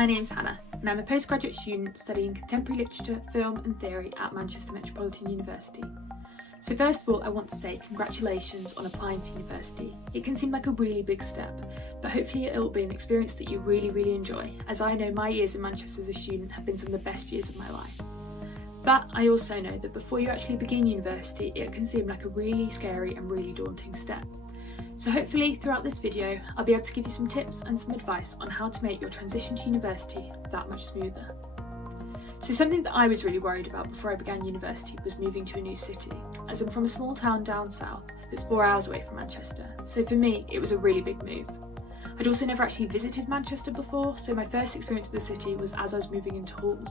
my name's Hannah and I'm a postgraduate student studying contemporary literature, film and theory at Manchester Metropolitan University. So first of all, I want to say congratulations on applying for university. It can seem like a really big step, but hopefully it will be an experience that you really enjoy, as I know my years in Manchester as a student have been some of the best years of my life. But I also know that before you actually begin university, it can seem like a really scary and really daunting step. So hopefully throughout this video, I'll be able to give you some tips and some advice on how to make your transition to university that much smoother. So something that I was really worried about before I began university was moving to a new city, as I'm from a small town down south that's 4 hours away from Manchester. So for me, it was a really big move. I'd also never actually visited Manchester before, so my first experience of the city was as I was moving into halls.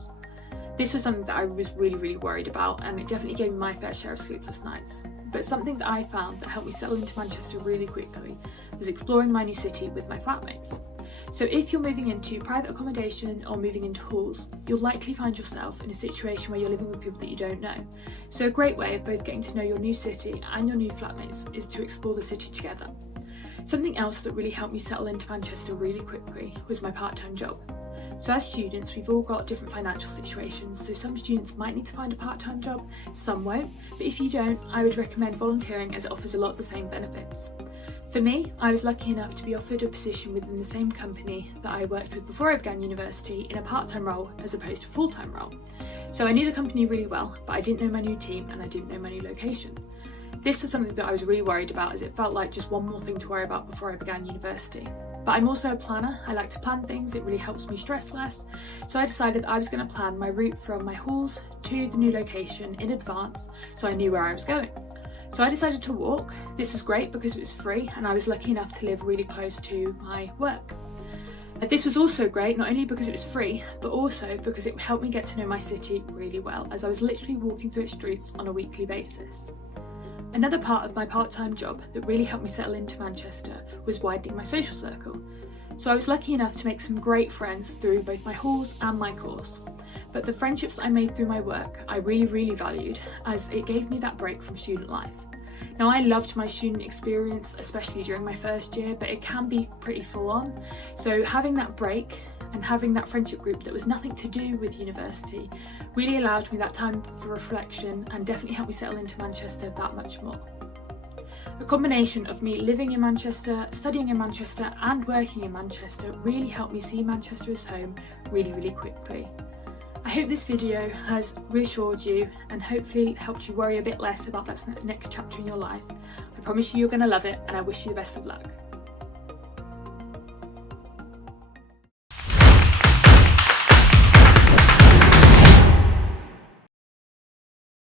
This was something that I was really worried about, and it definitely gave me my fair share of sleepless nights. But something that I found that helped me settle into Manchester really quickly was exploring my new city with my flatmates. So if you're moving into private accommodation or moving into halls, you'll likely find yourself in a situation where you're living with people that you don't know. So a great way of both getting to know your new city and your new flatmates is to explore the city together. Something else that really helped me settle into Manchester really quickly was my part-time job. So as students, we've all got different financial situations, so some students might need to find a part-time job, some won't, but if you don't, I would recommend volunteering as it offers a lot of the same benefits. For me, I was lucky enough to be offered a position within the same company that I worked with before I began university in a part-time role as opposed to a full-time role. So I knew the company really well, but I didn't know my new team and I didn't know my new location. This was something that I was really worried about, as it felt like just one more thing to worry about before I began university. But I'm also a planner. I like to plan things, it really helps me stress less. So I decided that I was going to plan my route from my halls to the new location in advance, so I knew where I was going. So I decided to walk. This was great because it was free and I was lucky enough to live really close to my work. This was also great, not only because it was free, but also because it helped me get to know my city really well, as I was literally walking through its streets on a weekly basis. Another part of my part-time job that really helped me settle into Manchester was widening my social circle. So I was lucky enough to make some great friends through both my halls and my course. But the friendships I made through my work I really valued, as it gave me that break from student life. Now I loved my student experience, especially during my first year, but it can be pretty full on. So having that break and having that friendship group that was nothing to do with university really allowed me that time for reflection and definitely helped me settle into Manchester that much more. A combination of me living in Manchester, studying in Manchester and working in Manchester really helped me see Manchester as home really quickly. I hope this video has reassured you and hopefully helped you worry a bit less about that next chapter in your life. I promise you're going to love it and I wish you the best of luck.